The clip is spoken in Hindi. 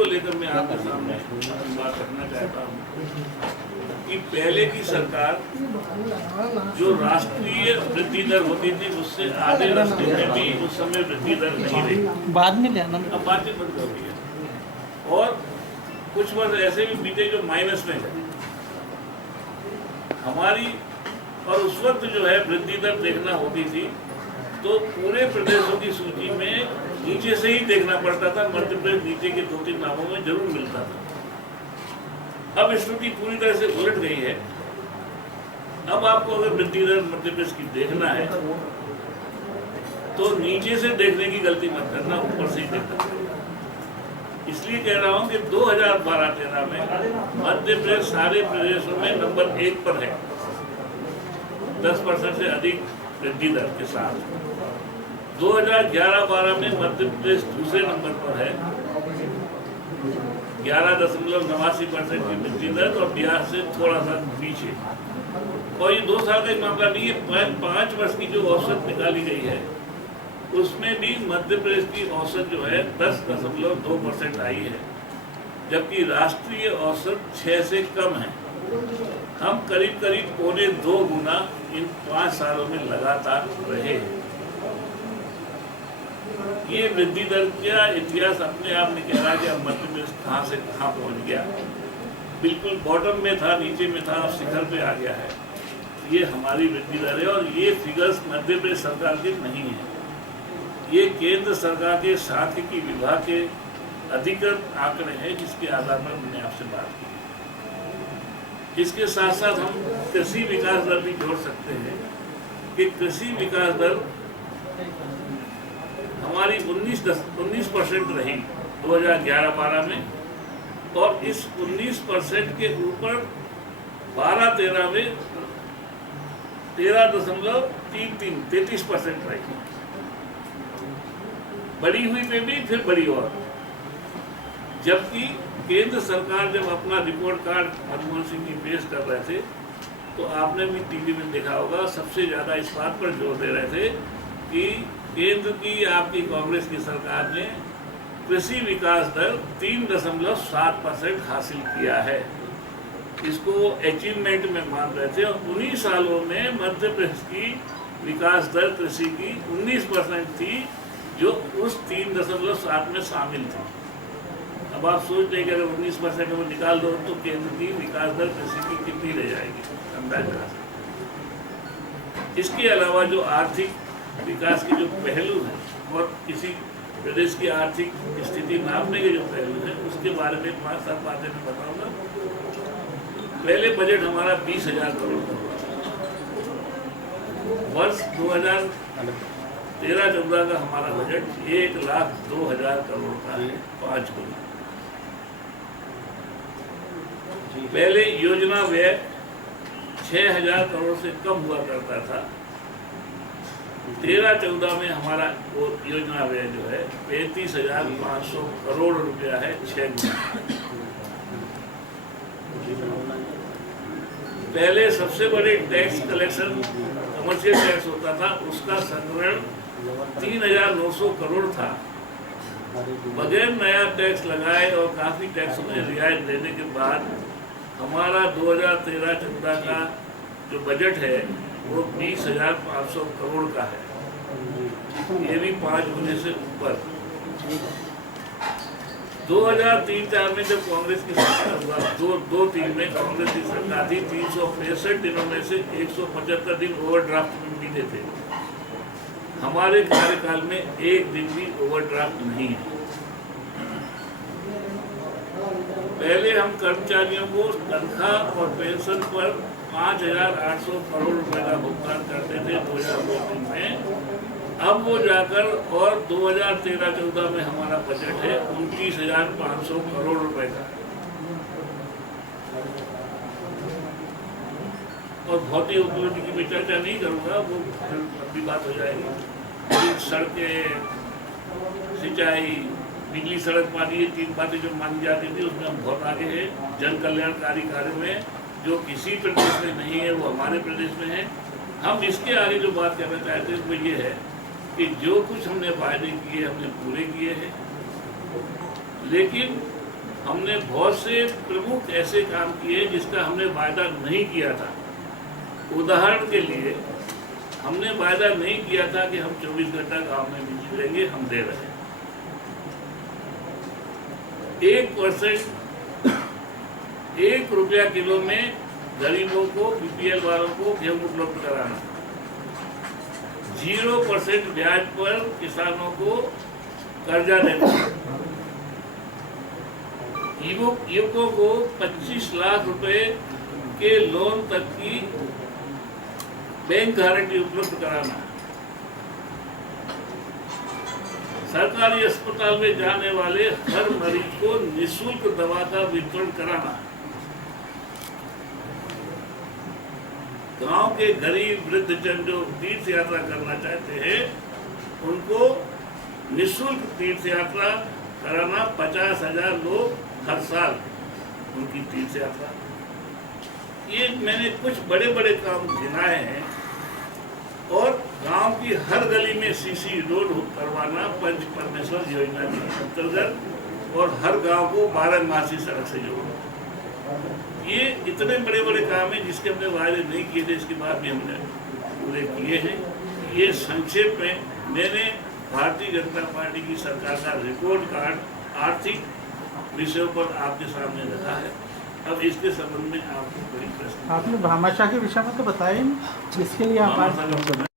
को लेकर मैं आपके सामने बात रखना चाहता हूँ कि पहले की सरकार जो राष्ट्रीय वृद्धि दर होती थी उससे आधे रास्ते में भी उस समय वृद्धि दर नहीं रही। बाद में जाना, अब बातचीत बंद कर रही है और कुछ वर्ष ऐसे भी बीते जो माइनस में है हमारी। और उस वक्त जो है वृद्धि दर देखना होती थी तो पूरे प्रदेशों की सूची में नीचे से ही देखना पड़ता था। मध्य प्रदेश नीचे के 2-3 नामों में जरूर मिलता था। अब स्थिति पूरी तरह से उलट गई है। अब आपको अगर वृद्धि दर मध्य प्रदेश की देखना है तो नीचे से देखने की गलती मत करना, ऊपर से ही देखना। इसलिए कह रहा हूं कि 2012-13 में मध्य प्रदेश सारे प्रदेशों में नंबर 1 पर है, 10% से अधिक वृद्धि दर के साथ। 2011-12 में मध्य प्रदेश दूसरे नंबर पर है, 11.89% की वृद्धि दर और बिहार से थोड़ा सा पीछे। और ये 2 साल का मामला नहीं है, 5 वर्ष की जो औसत निकाली गई है उसमें भी मध्य प्रदेश की औसत जो है 10.2% आई है, जबकि राष्ट्रीय औसत 6 से कम है। हम करीब 2.25 गुना इन 5 सालों में लगातार रहे हैं। ये वृद्धि दर का इतिहास अपने आप में कह रहा है कि अब मध्य प्रदेश कहाँ से कहाँ पहुँच गया। बिल्कुल बॉटम में था, नीचे में था, अब शिखर पे आ गया है। ये हमारी वृद्धि दर है और ये फिगर्स मध्य प्रदेश सरकार के नहीं है, ये केंद्र सरकार के सांख्यिकी विभाग के अधिकृत आंकड़े हैं जिसके आधार पर मैंने आपसे बात की। इसके साथ साथ हम कृषि विकास दर भी जोड़ सकते हैं कि कृषि विकास दर हमारी 19% रही 2011-12 में, और इस 19% के ऊपर 12-13 में 33% रही। बड़ी हुई पे भी फिर बड़ी और। जबकि केंद्र सरकार जब अपना रिपोर्ट कार्ड मनमोहन सिंह जी पेश कर रहे थे तो आपने भी टीवी में देखा होगा, सबसे ज़्यादा इस बात पर जोर दे रहे थे कि केंद्र की आपकी कांग्रेस की सरकार ने कृषि विकास दर 3.7% हासिल किया है। इसको अचीवमेंट में मान रहे थे और 19 सालों में मध्य प्रदेश की विकास दर कृषि की 19% थी, जो उस 3.7 में शामिल थी। अब आप सोच लें कि अगर 19% में निकाल दो तो केंद्र की विकास दर कृषि की कितनी रह जाएगी, अंदाज लगा सकते। इसके अलावा जो आर्थिक विकास के जो पहलू हैं और किसी प्रदेश की आर्थिक स्थिति नापने के जो पहलू हैं उसके बारे में 5-7 बातें मैं बताऊंगा। पहले बजट हमारा 20,000 करोड़ का वर्ष 2013-14 का हमारा बजट 1,02,000 करोड़ का है, 5 गुना। पहले योजना व्यय 6,000 करोड़ से कम हुआ करता था। 13-14 में हमारा वो योजना व्यय जो है 35,500 करोड़ रुपया है, 6 गुना। पहले सबसे बड़े टैक्स कलेक्शन कमर्शियल टैक्स होता था, उसका संग्रहण 3,900 करोड़ था। बगैर नया टैक्स लगाए और काफ़ी टैक्सों में रियायत देने के बाद हमारा 2013-14 का जो बजट है वो 20,500 करोड़ का है, ये भी 5 गुने से ऊपर। 2003-4 में जब कांग्रेस की सरकार हुआ, 2-3 में कांग्रेस की सरकार थी, 365 दिनों में से 175 दिन ओवरड्राफ्ट में बीते थे। हमारे कार्यकाल में एक दिन भी ओवरड्राफ्ट नहीं है। पहले हम कर्मचारियों को तनख्वाह और पेंशन पर 5,800 करोड़ रुपए का भुगतान करते थे 2002-3 में। अब वो जाकर और 2013-14 में हमारा बजट है 29,500 करोड़ रुपए का। और भौतिक उपलब्धि की मैं चर्चा नहीं करूँगा, वो लंबी बात हो जाएगी। सड़कें, सिंचाई, बिजली, सड़क, पानी, ये 3 बातें जो मानी जाती थी उसमें हम बहुत आगे हैं। जन कल्याणकारी कार्यों में जो किसी प्रदेश में नहीं है वो हमारे प्रदेश में है। हम इसके आगे जो बात कहना चाहते हैं वो ये है कि जो कुछ हमने वायदे किए हमने पूरे किए हैं, लेकिन हमने बहुत से प्रमुख ऐसे काम किए जिसका हमने वायदा नहीं किया था। उदाहरण के लिए हमने वायदा नहीं किया था कि हम 24 घंटा गाँव में बिजली देंगे, हम दे रहे हैं। 1% 1 रुपया किलो में गरीबों को, बीपीएल वालों को गेहूं उपलब्ध कराना, 0% ब्याज पर किसानों को कर्जा देना, युवकों को 25 लाख रुपए के लोन तक की बैंक गारंटी उपलब्ध कराना, सरकारी अस्पताल में जाने वाले हर मरीज को निःशुल्क दवा का वितरण कराना, गांव के गरीब वृद्धजन जो तीर्थ यात्रा करना चाहते हैं उनको निःशुल्क तीर्थ यात्रा कराना, 50,000 लोग हर साल उनकी तीर्थ यात्रा। ये मैंने कुछ बड़े बड़े काम गिनाए हैं। और गांव की हर गली में सीसी रोड करवाना पंच परमेश्वर योजना के अंतर्गत, और हर गांव को 12 सड़क से जोड़ना। ये इतने बड़े बड़े काम हैं जिसके हमने वायदे नहीं किए थे, इसके बाद भी हमने पूरे किए हैं। ये संक्षेप में मैंने भारतीय जनता पार्टी की सरकार का रिपोर्ट कार्ड आर्थिक विषयों पर आपके सामने रखा है। अब इसके संबंध में आपको कोई प्रश्न? आपने भामाशाह के विषय में तो बताया ही नहीं, जिसके लिए आप